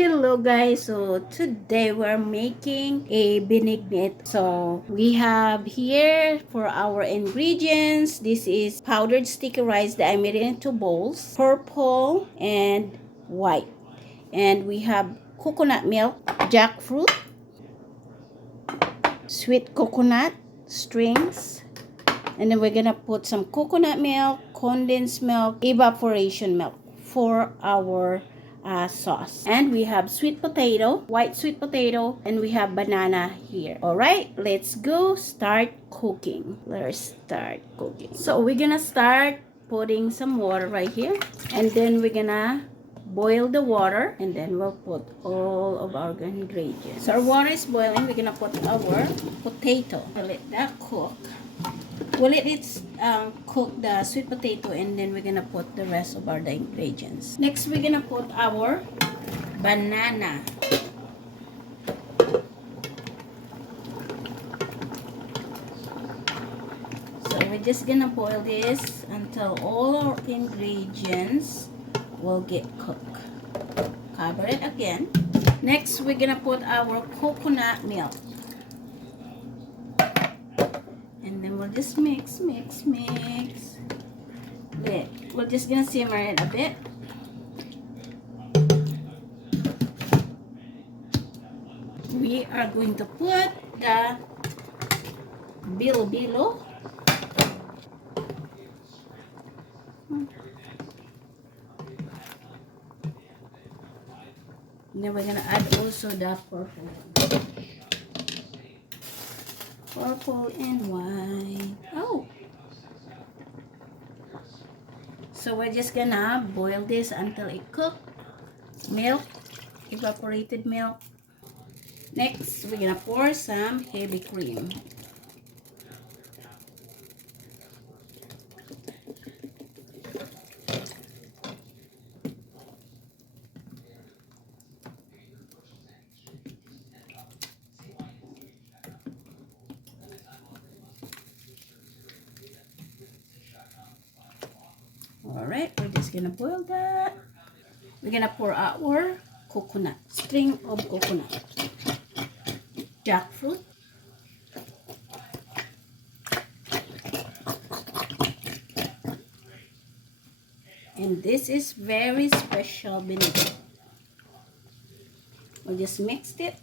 Hello guys, so today we're making a binignit. So we have here for our ingredients, this is powdered sticky rice that I made it into bowls, purple and white. And we have coconut milk, jackfruit, sweet coconut strings, and then we're gonna put some coconut milk, condensed milk, evaporation milk for our sauce. And we have sweet potato, white sweet potato, and we have banana here. All right, let's go start cooking. Let's start cooking. So we're gonna start putting some water right here, and then we're gonna boil the water, and then we'll put all of our ingredients. So our water is boiling. We're gonna put our potato. Let that cook. Well, it's cook the sweet potato, and then we're gonna put the rest of our ingredients. Next, we're gonna put our banana. So we're just gonna boil this until all our ingredients will get cooked. Cover it again. Next, we're gonna put our coconut milk. And then we'll just mix. We're just gonna simmer it a bit. We are going to put the Bilo-Bilo. And then we're gonna add also the purple and white. Oh, so we're just gonna boil this until it cooks. Milk, evaporated milk. Next, we're gonna pour some heavy cream. Alright, we're just gonna boil that. We're gonna pour our coconut, string of coconut, jackfruit, and this is very special vinegar. We just mixed it.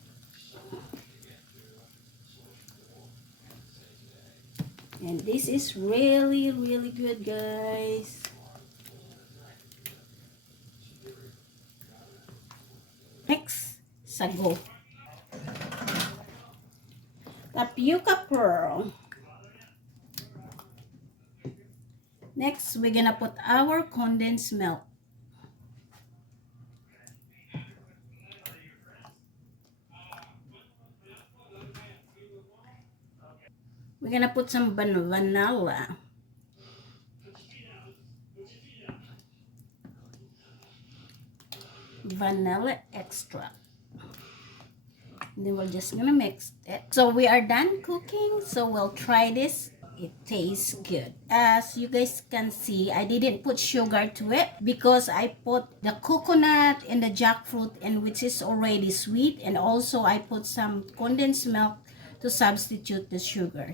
And this is really good, guys. Next, sago. Tapioca pearl. Next, we're gonna put our condensed milk. We're gonna put some vanilla. Vanilla extract. And then we're just gonna mix it. So we are done cooking, so we'll try this. It tastes good. As you guys can see, I didn't put sugar to it because I put the coconut and the jackfruit, and which is already sweet, and also I put some condensed milk to substitute the sugar.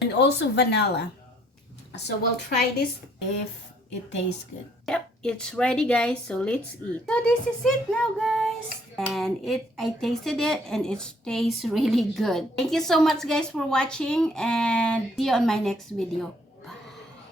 And also vanilla. So we'll try this if it tastes good. Yep, it's ready, guys, so let's eat. So this is it now, guys, and I tasted it and it tastes really good. Thank you so much, guys, for watching, and see you on my next video.